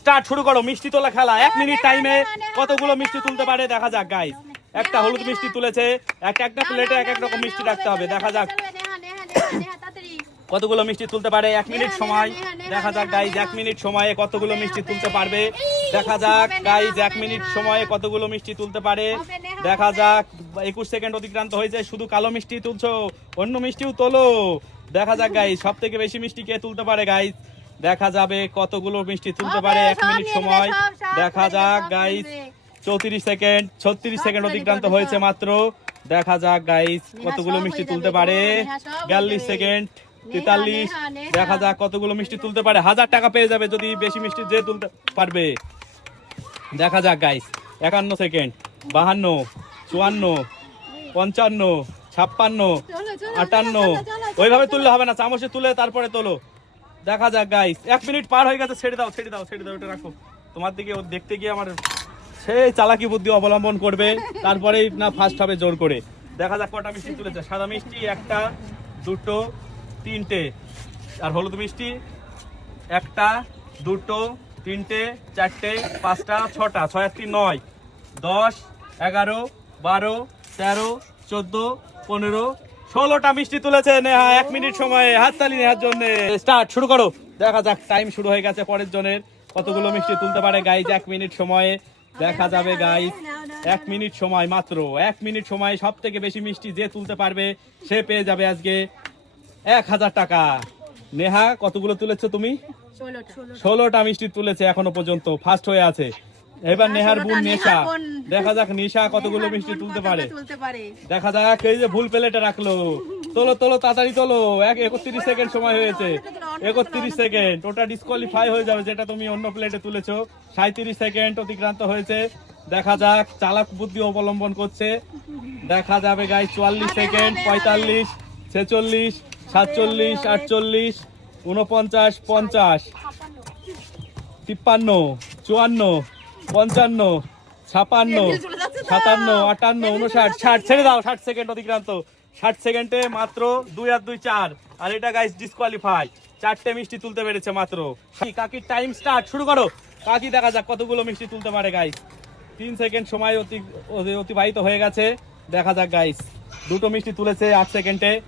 Start শুরু করো, মিষ্টি তোলা খেলা। এক মিনিট টাইমে কতগুলো মিষ্টি তুলতে পারে? দেখা যাক গাইস একটা হলুদ মিষ্টি তুলেছে, এক একটা প্লেটে এক এক রকম মিষ্টি রাখতে হবে। দেখা যাক। কতগুলো মিষ্টি তুলতে পারে? এক মিনিট সময়। দেখা যাক গাইজ এক মিনিট সময়ে কতগুলো মিষ্টি তুলতে পারবে? দেখা যাক গাইজ এক মিনিট সময়ে কতগুলো মিষ্টি তুলতে পারে? দেখা যাক, একুশ সেকেন্ড অতিক্রান্ত হয়েছে। শুধু কালো মিষ্টি তুলছো, অন্য মিষ্টিও তোলো। দেখা যাক গাইজ সব থেকে বেশি মিষ্টি কে তুলতে পারে গাইজ দেখা যাবে কতগুলো মিষ্টি তুলতে পারে এক মিনিট সময়। দেখা যাক গাইজ চৌত্রিশ সেকেন্ড ছত্রিশ সেকেন্ড অতিক্রান্ত হয়েছে মাত্র। দেখা যাক গাইজ কতগুলো মিষ্টি তুলতে পারে। বিয়াল্লিশ সেকেন্ড তেতাল্লিশ। দেখা যাক কতগুলো মিষ্টি তুলতে পারে। হাজার টাকা পেয়ে যাবে যদি বেশি মিষ্টি যে তুলতে পারবে। দেখা যাক গাইস একান্ন সেকেন্ড বাহান্ন চুয়ান্ন পঞ্চান্ন ছাপ্পান্ন আটান্ন। ওইভাবে তুললে হবে না চামচে তুলে তারপরে তোলো। দেখা যাক গাইস এক মিনিট পার হয়ে গেছে, ছেড়ে দাও ছেড়ে দাও ছেড়ে দাও ওটা রাখো। তোমার দিকে দেখতে গিয়ে আমার সেই চালাকি বুদ্ধি অবলম্বন করবে তারপরেই না ফার্স্ট হবে জোর করে। দেখা যাক কটা মিষ্টি তুলেছে। সাদা মিষ্টি একটা, দুটো, তিনটে। আর হলুদ মিষ্টি একটা, দুটো, তিনটে, চারটে, পাঁচটা, ছটা, ছয় একটি নয়, দশ, এগারো, বারো, তেরো, চোদ্দ, পনেরো ষোলোটা মিষ্টি তুলেছে নেহা এক মিনিট সময়ে হাততালি নেহার জন্য। স্টার্ট শুরু করো। দেখা যাক টাইম শুরু হয়ে গেছে পরের জনের। কতগুলো মিষ্টি তুলতে পারে গাইজ এক মিনিট সময়ে। দেখা যাবে গাইজ এক মিনিট সময় মাত্র। এক মিনিট সময় সব থেকে বেশি মিষ্টি যে তুলতে পারবে সে পেয়ে যাবে আজকে এক হাজার টাকা। নেহা কতগুলো তুলেছো তুমি? ষোলোটা। মিষ্টি তুলেছে এখনও পর্যন্ত ফার্স্ট হয়ে আছে। এবার নেহার বোন নেশা। দেখা যাক নিশা কতগুলো মিষ্টি তুলতে পারে। তুলতে পারে। দেখা যাক এই যে ভুল প্লেটে রাখল। তোলো তোলো তাড়াতাড়ি তোলো। এক একত্রিশ সেকেন্ড সময় হয়েছে। একত্রিশ সেকেন্ড। ওটা ডিসকোয়ালিফাই হয়ে যাবে যেটা তুমি অন্য প্লেটে তুলেছো। সাঁত্রিশ সেকেন্ড অতিক্রান্ত হয়েছে। দেখা যাক চালাক বুদ্ধি অবলম্বন করছে। দেখা যাবে গাই চুয়াল্লিশ সেকেন্ড পঁয়তাল্লিশ ছেচল্লিশ সাতচল্লিশ আটচল্লিশ উনপঞ্চাশ পঞ্চাশ তিপ্পান্ন চুয়ান্ন পঞ্চান্ন ছাপান্ন সাতান্ন আটান্ন উনষাট ষাট ছেড়ে দাও ষাট সেকেন্ড অতিক্রান্ত। ষাট সেকেন্ডে মাত্র দুই আর দুই চার। আর এটা গাইস ডিসকোয়ালিফাই চারটে মিষ্টি তুলতে পেরেছে মাত্র। কাকির টাইম স্টার্ট শুরু করো। কাকি দেখা যাক কতগুলো মিষ্টি তুলতে পারে গাইস তিন সেকেন্ড সময় অতি অতি- অতিবাহিত হয়ে গেছে। দেখা যাক গাইস দুটো মিষ্টি তুলেছে আট সেকেন্ডে।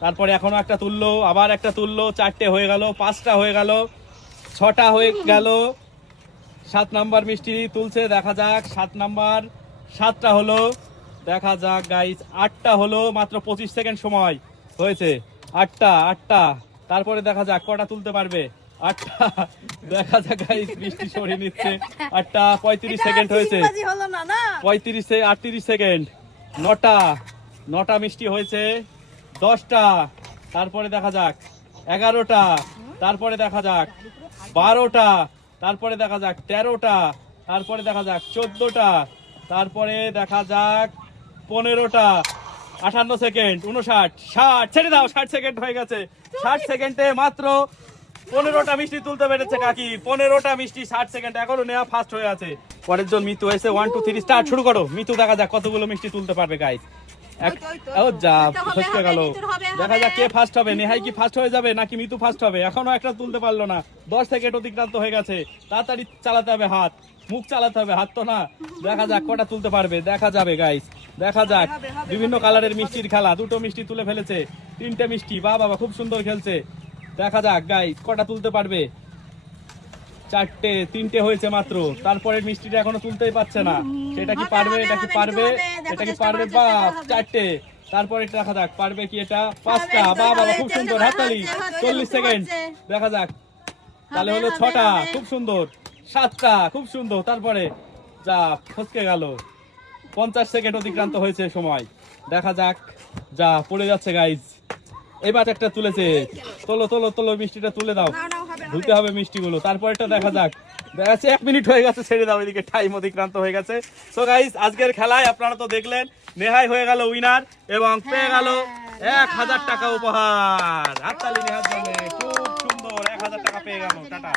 তারপরে এখনও একটা তুললো আবার একটা তুললো। চারটে হয়ে গেল পাঁচটা হয়ে গেল ছটা হয়ে গেল। সাত নাম্বার মিষ্টি তুলছে দেখা যাক সাত নাম্বার। সাতটা হলো দেখা যাক গাইস আটটা হলো মাত্র পঁচিশ সেকেন্ড সময় হয়েছে। আটটা আটটা। তারপরে দেখা যাক কটা তুলতে পারবে? আটটা। দেখা যাক গাইস মিষ্টি সরিয়ে নিচ্ছে। আটটা পঁয়ত্রিশ সেকেন্ড হয়েছে। পঁয়ত্রিশে আটত্রিশ সেকেন্ড নটা। নটা মিষ্টি হয়েছে। দশটা। তারপরে দেখা যাক এগারোটা। তারপরে দেখা যাক বারোটা। তারপরে দেখা যাক তেরোটা, তারপরে দেখা যাক চোদ্দটা, তারপরে দেখা যাক পনেরোটা। আঠান্ন সেকেন্ড উনষাট ষাট, ছেড়ে দাও, ষাট সেকেন্ড হয়ে গেছে। ষাট সেকেন্ডে মাত্র পনেরোটা মিষ্টি তুলতে পেরেছে কাকি। পনেরোটা মিষ্টি, ষাট সেকেন্ড এখনও নেওয়া ফার্স্ট হয়ে আছে। পরের জন মিতু এসে ওয়ান টু থ্রি স্টার্ট শুরু করো। মিতু দেখা যাক কতগুলো মিষ্টি তুলতে পারবে তো। ও যা ফসকে গেল। দেখা যাক কে ফার্স্ট হবে। নেহাই কি ফার্স্ট হয়ে যাবে নাকি মিতু ফার্স্ট হবে? এখনও একটা তুলতে পারল না। দশ সেকেন্ড অতিক্রান্ত হয়ে গেছে। তাড়াতাড়ি চালাতে হবে হাত। মুখ চালাতে হবে হাত তো না। দেখা যাক কটা তুলতে পারবে। দেখা যাবে গাইস দেখা যাক। বিভিন্ন কালারের মিষ্টির খেলা। দুটো মিষ্টি তুলে ফেলেছে। তিনটে মিষ্টি। বা বাবা খুব সুন্দর খেলছে। দেখা যাক গাইস কটা তুলতে পারবে। চারটে তিনটে হয়েছে মাত্র। তারপরে মিষ্টিটা এখনও তুলতেই পারছে না। সেটা কি পারবে এটা কি পারবে? এটা কি পারবে? বা। চারটে। তারপরে দেখা যাক পারবে কি এটা? পাঁচটা। বা বাবা খুব সুন্দর হাততালি। চল্লিশ সেকেন্ড। দেখা যাক। তাহলে হলো ছটা। খুব সুন্দর। সাতটা। খুব সুন্দর। তারপরে যা ফসকে গেল। পঞ্চাশ সেকেন্ড অতিক্রান্ত হয়েছে সময়। দেখা যাক। যা পড়ে যাচ্ছে গাইজ এবার একটা তুলেছে। তোলো তোলো তোলো মিষ্টিটা তুলে দাও। ধুতে হবে মিষ্টিগুলো। তারপরটা দেখা যাক। দেখা যাচ্ছে এক মিনিট হয়ে গেছে ছেড়ে দাও এদিকে টাইম অতিক্রান্ত হয়ে গেছে। সো গাইস আজকের খেলায় আপনারা তো দেখলেন নেহাই হয়ে গেল উইনার এবং পেয়ে গেল এক হাজার টাকা উপহার। হাততালি নেহার জন্য। খুব সুন্দর এক হাজার টাকা পেয়ে গেল। টাটা।